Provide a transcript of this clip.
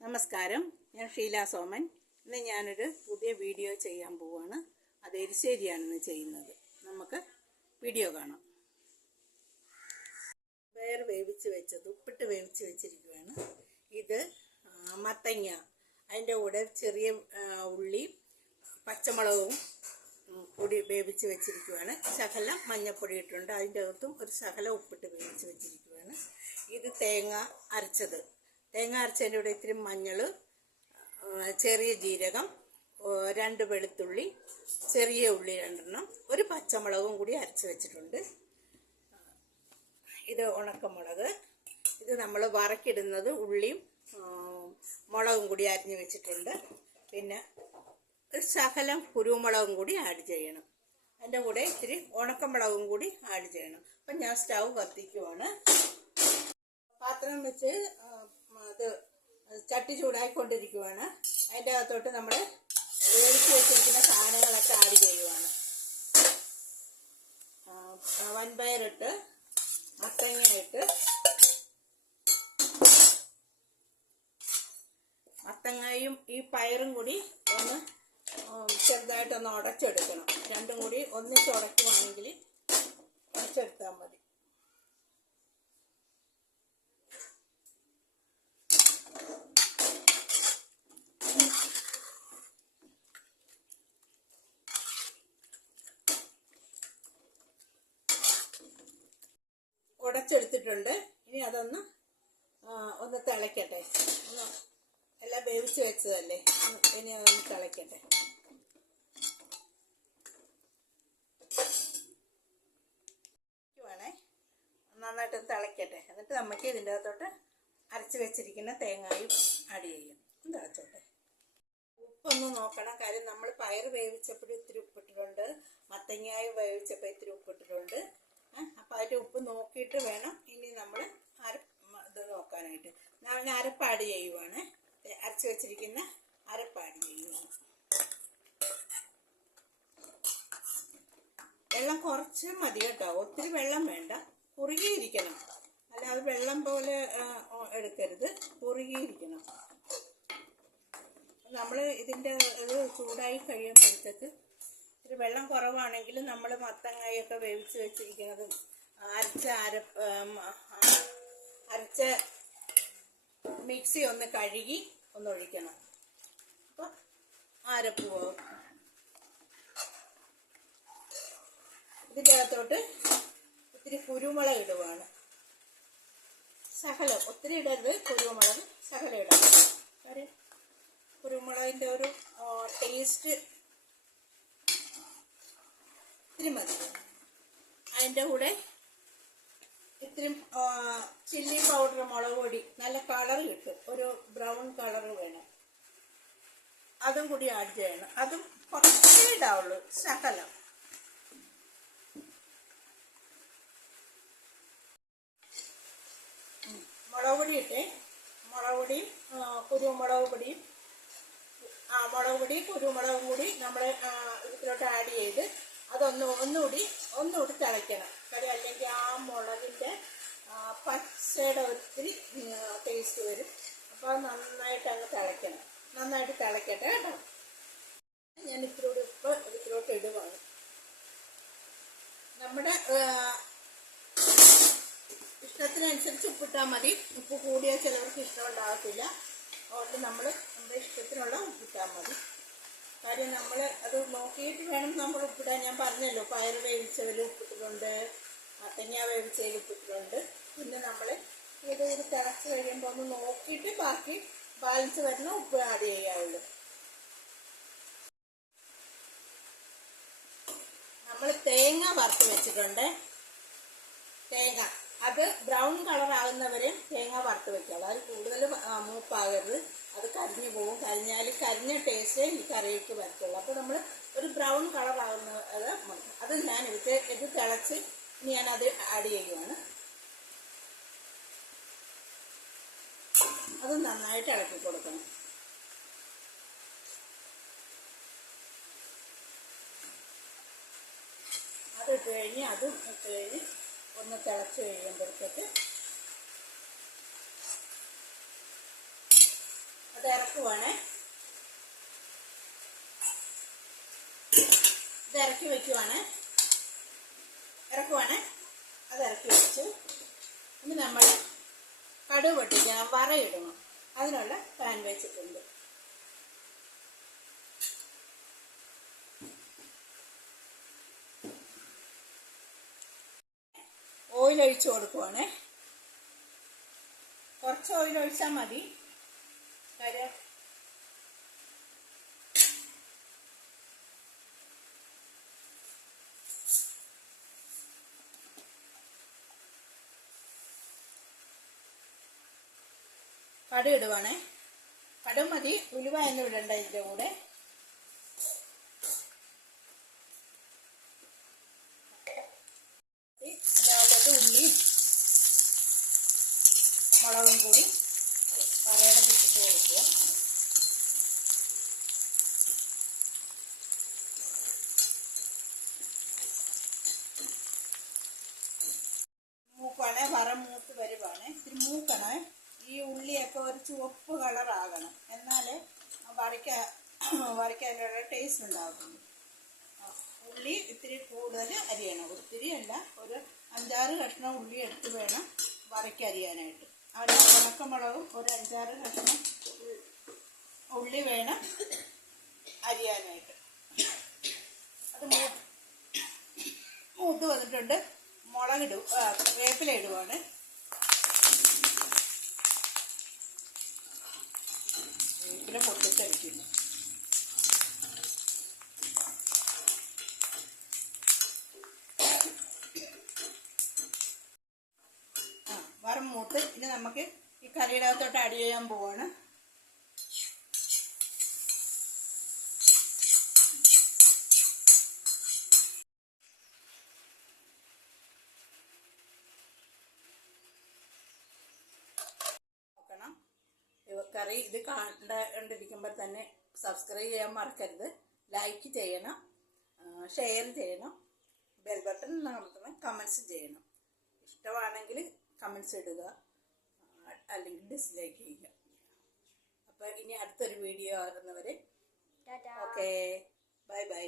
നമസ്കാരം, ഞാൻ ഷീല സോമൻ. ഇന്ന് ഞാനൊരു പുതിയ വീഡിയോ ചെയ്യാൻ പോവുകയാണ്. അത് എരിശ്ശേരിയാണെന്ന് ചെയ്യുന്നത്. നമുക്ക് വീഡിയോ കാണാം. പയർ വേവിച്ച് വെച്ചത് ഉപ്പിട്ട് വേവിച്ച് വെച്ചിരിക്കുകയാണ്. ഇത് മത്തങ്ങ, അതിൻ്റെ കൂടെ ചെറിയ ഉള്ളി, പച്ചമുളകും പൊടി വേവിച്ച് വെച്ചിരിക്കുകയാണ്. ശകലം മഞ്ഞൾപ്പൊടി ഇട്ടുണ്ട്. അതിൻ്റെ അകത്തും ഒരു ശകലം ഉപ്പിട്ട് വേവിച്ച് വെച്ചിരിക്കുകയാണ്. ഇത് തേങ്ങ അരച്ചതിൻ്റെ കൂടെ ഇത്തിരി മഞ്ഞൾ, ചെറിയ ജീരകം, 2 വെളുത്തുള്ളി, ചെറിയ ഉള്ളി 2 ഒരു പച്ചമുളകും കൂടി അരച്ച് വെച്ചിട്ടുണ്ട്. ഇത് ഉണക്കമുളക്. ഇത് നമ്മൾ വറക്കിടുന്നത് ഉള്ളിയും മുളകും കൂടി അരിഞ്ഞ് വെച്ചിട്ടുണ്ട്. പിന്നെ ഒരു ശകലം കുരുമുളകും കൂടി ആഡ് ചെയ്യണം. അതിൻ്റെ കൂടെ ഇത്തിരി ഉണക്കമുളകും കൂടി ആഡ് ചെയ്യണം. അപ്പം ഞാൻ സ്റ്റൗ കത്തിക്കുവാണ്. പാത്രം വെച്ച് അത് ചട്ടി ചൂടായിക്കൊണ്ടിരിക്കുവാണ്. അതിൻ്റെ അകത്തോട്ട് നമ്മൾ വേവിച്ച് വെച്ചിരിക്കുന്ന സാധനങ്ങളൊക്കെ ആഡ് ചെയ്യുവാണ്. വൻപയറിട്ട്, മത്തങ്ങയിട്ട്, മത്തങ്ങയും ഈ പയറും കൂടി ഒന്ന് ചെറുതായിട്ടൊന്ന് ഉടച്ചെടുക്കണം. രണ്ടും കൂടി ഒന്നിച്ച് ഉടയ്ക്കുവാണെങ്കിൽ ഉടച്ചെടുത്താൽ മതി. ഉടച്ചെടുത്തിട്ടുണ്ട്. ഇനി അതൊന്ന് തിളയ്ക്കട്ടെ. എല്ലാം വേവിച്ച് വെച്ചതല്ലേ, ഇനി അതൊന്ന് തിളയ്ക്കട്ടെ. നന്നായിട്ട് തിളയ്ക്കട്ടെ. എന്നിട്ട് നമുക്ക് ഇതിൻ്റെ അകത്തോട്ട് അരച്ച് വെച്ചിരിക്കുന്ന തേങ്ങയും ആഡ് ചെയ്യും. തിളച്ചോട്ടെ. ഉപ്പൊന്ന് നോക്കണം. കാര്യം നമ്മൾ പയർ വേവിച്ചപ്പോഴും ഇത്തിരി ഉപ്പിട്ടിട്ടുണ്ട്, മത്തങ്ങായും വേവിച്ചപ്പോൾ ഇത്തിരി ഉപ്പിട്ടിട്ടുണ്ട്. അപ്പം അതിൻ്റെ ഉപ്പ് നോക്കിയിട്ട് വേണം ഇനി നമ്മൾ ഇത് നോക്കാനായിട്ട്. ഞാൻ അരപ്പാട് ചെയ്യുവാണ്. അരച്ച് വെച്ചിരിക്കുന്ന അരപ്പാട് ചെയ്യുവാണ്. വെള്ളം കുറച്ച് മതി കേട്ടോ, ഒത്തിരി വെള്ളം വേണ്ട. കുറുകിയിരിക്കണം, അല്ലാതെ വെള്ളം പോലെ എടുക്കരുത്, കുറുകിയിരിക്കണം. നമ്മൾ ഇതിൻ്റെ ഇത് ചൂടായി കഴിയുമ്പോഴത്തേക്ക് ഇത്തിരി വെള്ളം കുറവാണെങ്കിൽ നമ്മൾ മത്തങ്ങയൊക്കെ വേവിച്ച് വെച്ചിരിക്കുന്നതും അരച്ച മിക്സി ഒന്ന് കഴുകി ഒന്ന് ഒഴിക്കണം. അപ്പോൾ അരപ്പ് പോകും. ഇതിൻ്റെ അകത്തോട്ട് ഇത്തിരി കുരുമുളക് ഇടുവാണ്. ശകലം, ഒത്തിരി ഇടരുത്. കുരുമുളക് ശകലം ഇടാം. കാര്യം കുരുമുളകിൻ്റെ ഒരു ടേസ്റ്റ് ഇത്തിരി മതി. അതിൻ്റെ കൂടെ ഇത്തിരി ചില്ലി പൗഡർ, മുളക് പൊടി, നല്ല കളർ കിട്ടും, ഒരു ബ്രൗൺ കളർ വേണം, അതും കൂടി ആഡ് ചെയ്യണം. അതും കുറച്ചേ ഇടാവുള്ളൂ, ശകലം. മുളക് പൊടി ഇട്ടേ. മുളക് പൊടിയും കുരുമുളക് പൊടിയും കുരുമുളകും കൂടി നമ്മൾ ഇതിലോട്ട് ആഡ് ചെയ്ത് ഒന്നുകൂടി തിളയ്ക്കണം. കാര്യം അല്ലെങ്കിൽ ആ മുളകിൻ്റെ പച്ചയുടെ ഒത്തിരി ടേസ്റ്റ് വരും. അപ്പോൾ അത് നന്നായിട്ട് അങ്ങ് തിളയ്ക്കണം. നന്നായിട്ട് തിളയ്ക്കട്ടെ കേട്ടോ. ഞാൻ ഇത്തിരി ഉപ്പ് ഇതിലോട്ട് ഇടുവാണ്. നമ്മുടെ ഇഷ്ടത്തിനനുസരിച്ച് ഉപ്പിട്ടാൽ മതി. ഉപ്പ് കൂടിയാൽ ചിലവർക്ക് ഇഷ്ടമുണ്ടാകത്തില്ല. അതുകൊണ്ട് നമ്മുടെ ഇഷ്ടത്തിനുള്ള ഉപ്പിട്ടാൽ മതി. കാര്യം നമ്മൾ അത് നോക്കിയിട്ട് വേണം നമ്മൾ ഉപ്പിടാൻ. ഞാൻ പറഞ്ഞല്ലോ, പയർ വേവിച്ചതിൽ ഉപ്പിട്ടിട്ടുണ്ട്, മത്തങ്ങ വേവിച്ചതിൽ ഉപ്പിട്ടിട്ടുണ്ട്. പിന്നെ നമ്മൾ ഇത് തിളച്ച് കഴിയുമ്പോൾ ഒന്ന് നോക്കിയിട്ട് ബാക്കി ബാലൻസ് വരുന്ന ഉപ്പ് ആഡ് ചെയ്യാവുള്ളൂ. നമ്മൾ തേങ്ങ വറുത്ത് വെച്ചിട്ടുണ്ട്. തേങ്ങ അത് ബ്രൗൺ കളർ ആകുന്നവരെ തേങ്ങ വറുത്ത് വെക്കുക. അത് കൂടുതൽ മൂപ്പാകരുത്, അത് കരിഞ്ഞു പോകും. കരിഞ്ഞ ടേസ്റ്റ് ഈ കറിക്ക് വരത്തുള്ളൂ. അപ്പോൾ നമ്മൾ ഒരു ബ്രൗൺ കളർ ആകുന്നത് അത് ഞാൻ ഇത് തിളച്ച് ഞാനത് ആഡ് ചെയ്യുവാണ്. അത് നന്നായിട്ട് ഇളക്കി കൊടുക്കണം. അത് ഇട്ട് കഴിഞ്ഞ് ഒന്ന് തിളച്ച് കഴിയുമ്പോഴത്തേക്ക് അത് ഇറക്കുവാണേ. ഇത് ഇറക്കി വയ്ക്കുവാണേ. അത് ഇറക്കി വെച്ചു. ഇനി നമ്മൾ കടുക് പൊട്ടിക്കണം, വറയിടണം. അതിനുള്ള പാൻ വെച്ചിട്ടുണ്ട്. ഓയിൽ ഒഴിച്ച് കൊടുക്കുവാണേ. കുറച്ച് ഓയിൽ ഒഴിച്ചാൽ മതി. കടുക് ഇടുവാണേ. കടുക് മതി, ഉലുവ ഒന്നും ഇടണ്ട ഇതിൻ്റെ കൂടെ. അതിനകത്തോട്ട് ഉള്ളിയും മുളകും കൂടി വറയുടെ ഇട്ട് കൊടുക്കുക. മൂക്കാണേ, വറ മൂത്ത് വരുവാണേ. ഇത്തിരി മൂക്കണേ. ഈ ഉള്ളിയൊക്കെ ഒരു ചുവപ്പ് കളറാകണം, എന്നാലേ വരയ്ക്കാനുള്ള ടേസ്റ്റ് ഉണ്ടാകുന്നു. ഉള്ളി ഇത്തിരി കൂടുതൽ അരിയണം. ഒത്തിരി അല്ല, ഒരു 5-6 കഷ്ണം ഉള്ളി എടുത്ത് വേണം വറയ്ക്ക് അരിയാനായിട്ട്. അതിന് ഉണക്കമുളകും ഒരു 5-6 കഷ്ണം ഉള്ളി വേണം അരിയാനായിട്ട്. അത് മൂത്ത് വന്നിട്ടുണ്ട്. വേപ്പില ഇടുവാണ്. വേപ്പില പൊട്ടിച്ചടിക്കുന്നു. വറ മൂത്ത് ഇനി നമുക്ക് ഈ കറിയുടെ അകത്തോട്ട് ആഡ് ചെയ്യാൻ പോവാണ്. കറി ഇത് കണ്ടിരിക്കുമ്പോൾ തന്നെ സബ്സ്ക്രൈബ് ചെയ്യാൻ മറക്കരുത്. ലൈക്ക് ചെയ്യണം, ഷെയർ ചെയ്യണം, ബെൽ ബട്ടൺ അമർത്തണം, കമൻസ് ചെയ്യണം. ഇഷ്ടമാണെങ്കിൽ കമൻസ് ഇടുക, അല്ലെങ്കിൽ ഡിസ്ലൈക്ക് ചെയ്യുക. അപ്പോൾ ഇനി അടുത്തൊരു വീഡിയോ ആകുന്നവരെ ഓക്കെ, ബൈ ബൈ.